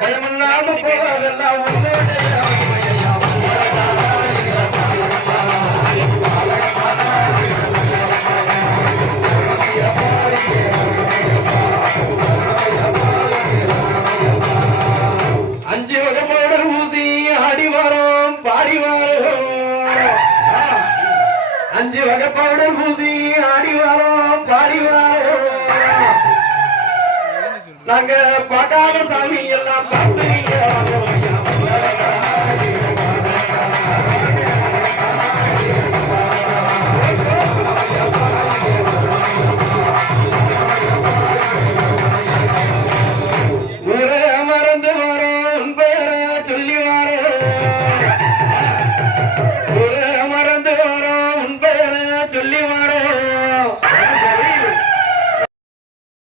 பயமில்லாம போவதெல்லாம் அஞ்சு வகமோட ஊதி ஆடி வரோம் பாடி வரோம் அஞ்சு வகை பவுடர் ஊதி ஆடி வரோம் பாடி வரோம் நாங்க பாட்டாள சாமி எல்லாம் பார்த்து